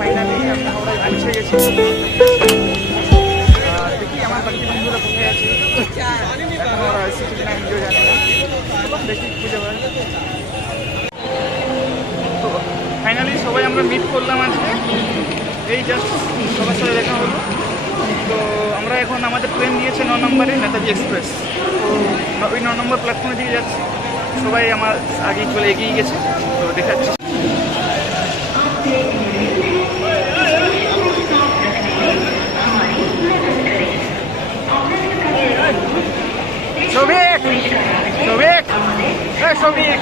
Finally আমরা হাওড়ায় পৌঁছে গেছি। দেখি আমার বাকি বন্ধুরা কোথায় আছে, এখন ওরা এসেছে কিনা নিজেও জানি না, দেখি খুঁজে পাই। তো ফাইনালি সবাই আমরা মিট করলাম আজকে, এই জাস্ট সবার সাথে দেখা হলো। তো আমরা এখন আমাদের ট্রেন দিয়েছে 9 নম্বরে নেতাজি এক্সপ্রেস, তো ওই 9 নম্বর প্ল্যাটফর্মের দিকে যাচ্ছি। সবাই আমার আগে চলে এগিয়ে গেছে, তো দেখাচ্ছি। Shovik, Shovik, Shovik,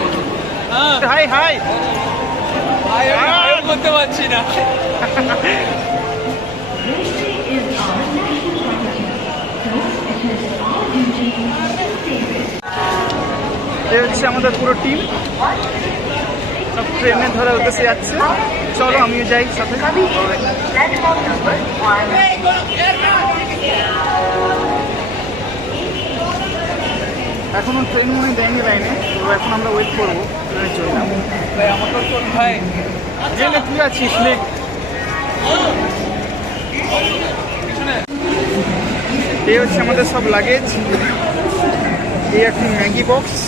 high high. করতে পারছি না। এই হচ্ছে আমাদের পুরো টিম, সব ট্রেনে ধরে উদ্দেশ্যে যাচ্ছে। চলো আমিও যাই সাথে। এখনো ট্রেন মনে দেয়নি লাইনে, তো এখন আমরা ওয়েট করবো ট্রেনের জন্য। আমার তো ভাই গেলে তুই আছিস নে। এই হচ্ছে আমাদের সব লাগেজ। এই একটা ম্যাগি বক্স,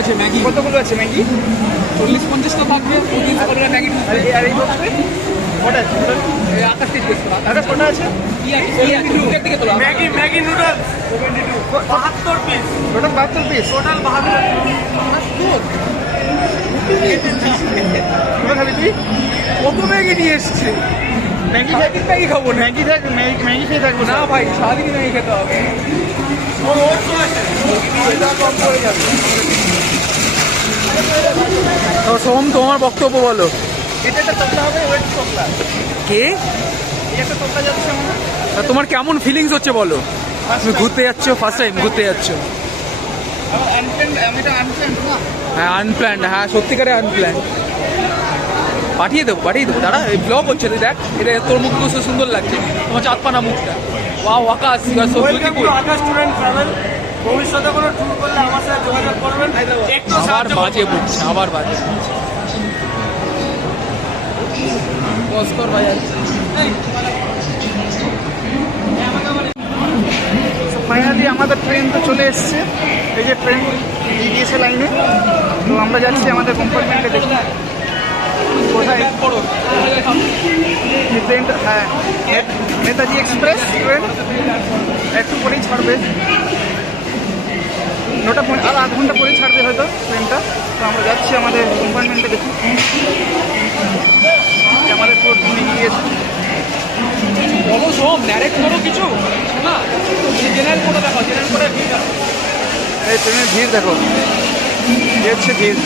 আছে ম্যাগি কতগুলো আছে ম্যাগি? 40-50 তো থাকবে। ম্যাগি আর এই বক্সে কটা আছে? আকাশ থেকে আকাশ কটা আছে? থেকে তোলা Maggi, Maggi noodles 72 piece, total 72 piece, total 72। কোথা খাবি তুই? কত ম্যাগি নিয়ে এসছে? ম্যাগি ম্যাগি খাবো না। ম্যাগি থাক, ম্যাগি খেয়ে থাকবো না ভাই, সারাদিনই ম্যাগি খেতে হবে। তো সোম, তোমার বক্তব্য বলো। এটা একটা তোমরা হবে, ওয়েট তোমরা কে এটা তোমরা যাচ্ছে আমরা। তোমার কেমন ফিলিংস হচ্ছে বলো? তুমি ঘুরতে যাচ্ছ, ফার্স্ট টাইম ঘুরতে যাচ্ছ? আমি তো আনপ্ল্যান্ড না। হ্যাঁ আনপ্ল্যান্ড, হ্যাঁ সত্যিকারে আনপ্ল্যান্ড। পাঠিয়ে দেবো দাঁড়া, এই ব্লগ হচ্ছে, তুই দেখ। এটা তোর মুখ তো সুন্দর লাগছে, তোমার চাঁদপানা মুখটা। Wow Akash, you are so beautiful. Akash tour and travel, ভবিষ্যতে কোনো ট্যুর করলে আমার সাথে যোগাযোগ করবেন। একটু আবার বাজে পড়ছে, আবার বাজে পড়ছে। কসকর ভাই ফাইনালি আমাদের ট্রেন তো চলে এসছে। এই যে ট্রেন দিয়ে দিয়েছে লাইনে, তো আমরা যাচ্ছি আমাদের কম্পার্টমেন্টে। দেখি কোথায় এই ট্রেনটা। হ্যাঁ, নেতাজি এক্সপ্রেস ট্রেন একটু পরেই ছাড়বে, 9টা আর আধ ঘন্টা পরেই ছাড়বে হয়তো ট্রেনটা। তো আমরা যাচ্ছি আমাদের কম্পার্টমেন্টে। দেখি আমাদের পুরো টিম এগিয়ে গেছে। বলো সব ন্যারেট করো কিছু না, জেনারেল কোডে দেখো, জেনারেল কোডে ভিড় দেখো। এই ট্রেনের ভিড় দেখো, এই হচ্ছে ভিড়।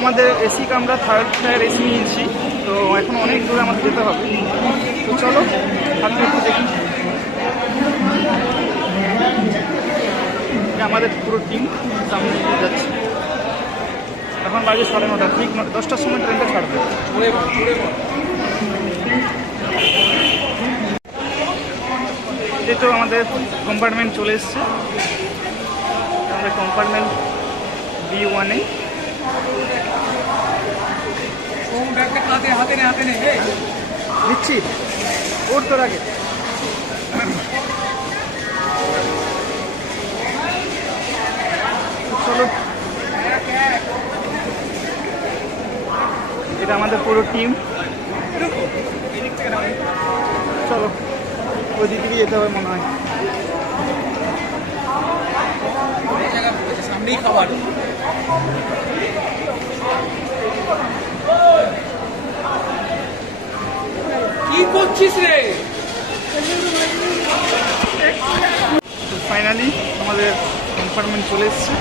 আমাদের এসি কামরা, থার্ড টায়ার এসি নিয়েছি, তো এখন অনেক দূরে আমাদের যেতে হবে। তো চলো সামনে একটু দেখি। আমাদের পুরো টিম সামনে এগিয়ে যাচ্ছে। এখন বাজে 9:30, ঠিক 10টার সময় ট্রেনটা ছাড়বে। এই তো আমাদের কম্পার্টমেন্ট চলে এসছে। আমাদের কম্পার্টমেন্ট B1-এ। হাতে নে দিচ্ছি, ওর তোর আগে। চলো, এটা আমাদের পুরো টিম। চলো ওই দিক থেকে যেতে হবে মনে হয়। সামনেই খাবার। কি করছিস রে? ফাইনালি আমাদের কম্পার্টমেন্ট চলে এসছে।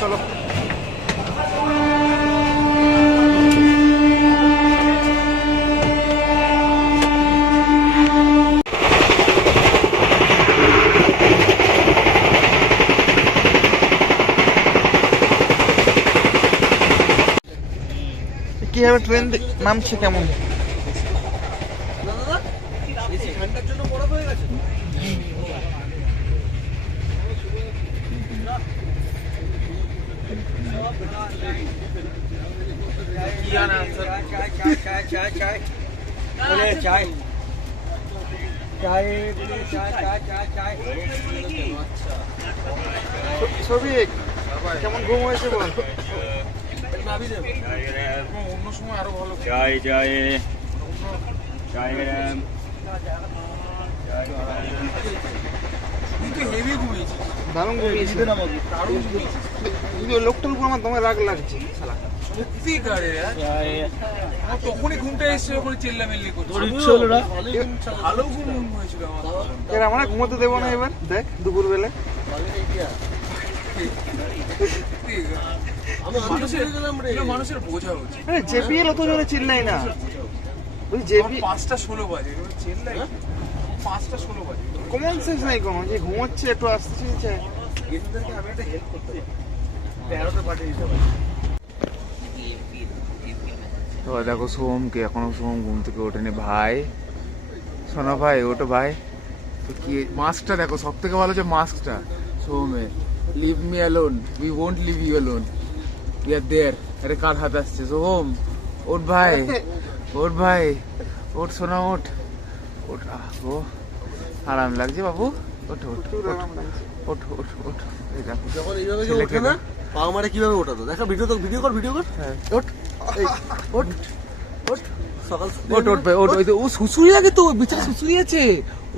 চলো কিভাবে ট্রেন নামছে কেমন? ছবি কেমন ঘুম হয়েছে বল? অন্য সময় আরো ভালো। চাই চাই চাই ম্যাডাম হেভি ঘুমিয়েছি, দারুণ ঘুমিয়েছি। লোকটার উপর আমার তোমার রাগ লাগছে শালা। সত্যিকারে আমার তখনই ঘুমটা এসছে, যখন চেল্লামেল্লি করছে। ভালো ঘুম হয়েছিল আমার। এর আমরা ঘুমোতে দেবো না এবার, দেখ দুপুর বেলা মানুষের বোঝা হচ্ছে। জেপিএল অত জোরে চিল্লাই না, ওই জেপি 5:16 বাজে চেল্লাই, 5:16 বাজে। কমন সেন্স নাই কোনো, যে ঘুমোচ্ছে একটু আসতে চিনছে। আমি একটা হেল্প করতে পারি, 13টা পাঠিয়ে দিতে পারি। তো দেখো সোমকে, এখনো সোম ঘুম থেকে ওঠেনি। ভাই শোনো ভাই, ওটো ভাই। তো কি মাস্কটা দেখো, সব থেকে ভালো যে মাস্কটা সোমে। Leave me alone, we won't leave you alone, we are there. আরে কার হাত আসছে? সোম ওঠ ভাই, ওঠ ভাই, ওঠ সোনা, ওঠ ওঠ। ও আরাম লাগছে বাবু, ওঠ ওঠ ওঠ ওঠ ওঠ। এই দেখো যখন এইভাবে কেউ ওঠে না, পা মারে কিভাবে ওঠাতো দেখা। ভিডিও কর হ্যাঁ। ওঠ এই, ওঠ ওঠ সকাল ওঠ ওঠ ভাই, ওঠ। ওই তো ও শুশুরি লাগে, তো বিছানা শুশুরি আছে।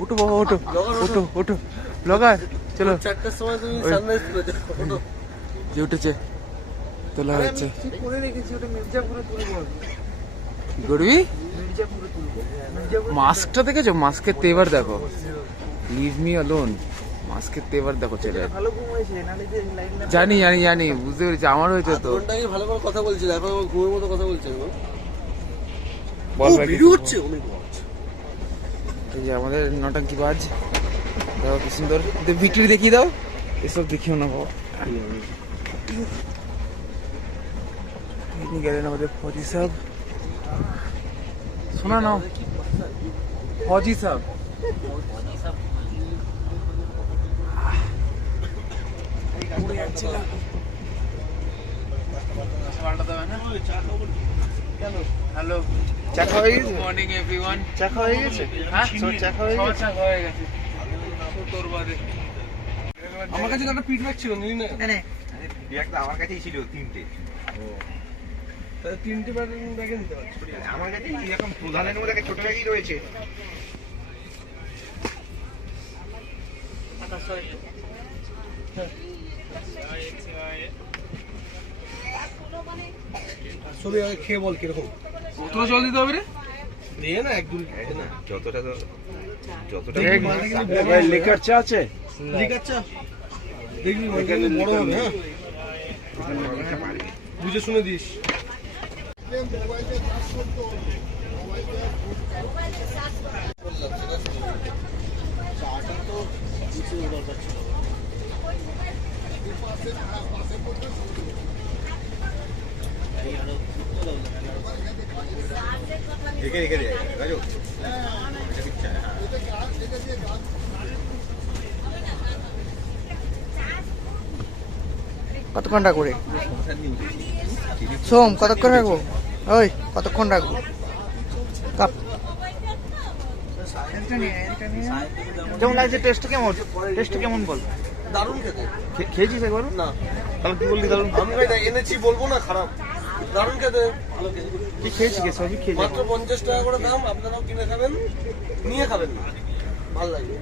ওঠো বাবা, ওঠো ওঠো ওঠো। ব্লগার চলো। 4টার সময় তুমি সানরাইজ করে যাও, ওঠো। যে উঠেছে তোলা হচ্ছে। ঠিক করে রেখেছি, ওটা মির্জাপুরে তুলবো। কি করবি? মির্জাপুরে তুলবো, মির্জাপুরে। মাস্কটা দেখেছো? মাস্কের তেবার দেখো। লিভ মি অ্যালোন, মাস্কের তেবার দেখো ছেলে। ভালো ঘুম হয়েছে, নালে যে লাইন না। জানি জানি জানি, বুঝতে পেরেছি, আমার হয়েছে তো। ঘন্টাকে ভালো করে কথা বলছিল, এখন আমার ঘুমের মতো কথা বলছে। বল ভাই, ভিডিও হচ্ছে, অনেক হচ্ছে। এই যে আমাদের নটাঙ্কি বাজ, দেখো কি সুন্দর। ভিক্টরি দেখিয়ে দাও, এসব দেখিও না বাবা। ইনি গেলেন আমাদের ফৌজি সাহেব। শোনা নাও, ফৌজি সাহেব। হ্যালো, চা খাওয়া হয়ে গেছে? Morning everyone. চা খাওয়া হয়ে গেছে? হ্যাঁ, চা খাওয়া হয়ে গেছে? হয়ে গেছে। তোর বাদে আমার কাছে তো একটা ফিডব্যাক ছিল, নিলি না? আমার কাছেই ছিল 3টে। তাহলে 3টে ব্যাগে নিতে পারছি। আমার কাছে এরকম প্রধানের মধ্যে একটা ছোট ব্যাগই রয়েছে। ছবি আগে খেয়ে বল কিরকম। কতটা জল দিতে হবে রে? দিয়ে না একদম না, যতটা তো যতটা লিকার চা আছে, লিকার চা দেখবি মানে বড় হবে। হ্যাঁ, বুঝে শুনে দিস। রেখে রেখে দেয় রাজু। কত ঘন্টা করে? সোম কতক্ষণ রাখবো? ওই কতক্ষণ রাখবো? কাপ কেমন লাগছে? টেস্ট কেমন? টেস্ট কেমন বল? দারুণ খেতে। খেয়েছিস একবার? না, তাহলে কি বললি দারুণ? আমি ভাই এনেছি বলবো না খারাপ, দারুণ খেতে। ভালো খেতে। কি খেয়েছি? কে সবই খেয়েছি। মাত্র 50 টাকা করে দাম, আপনারাও কিনে খাবেন, নিয়ে খাবেন, ভালো লাগবে।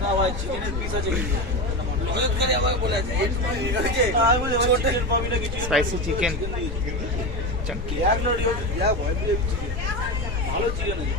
না ভাই, চিকেনের পিস আছে কিন্তু লোকের কাছে আমাকে বলে আছে স্পাইসি চিকেন। ভালো চিকেন আছে।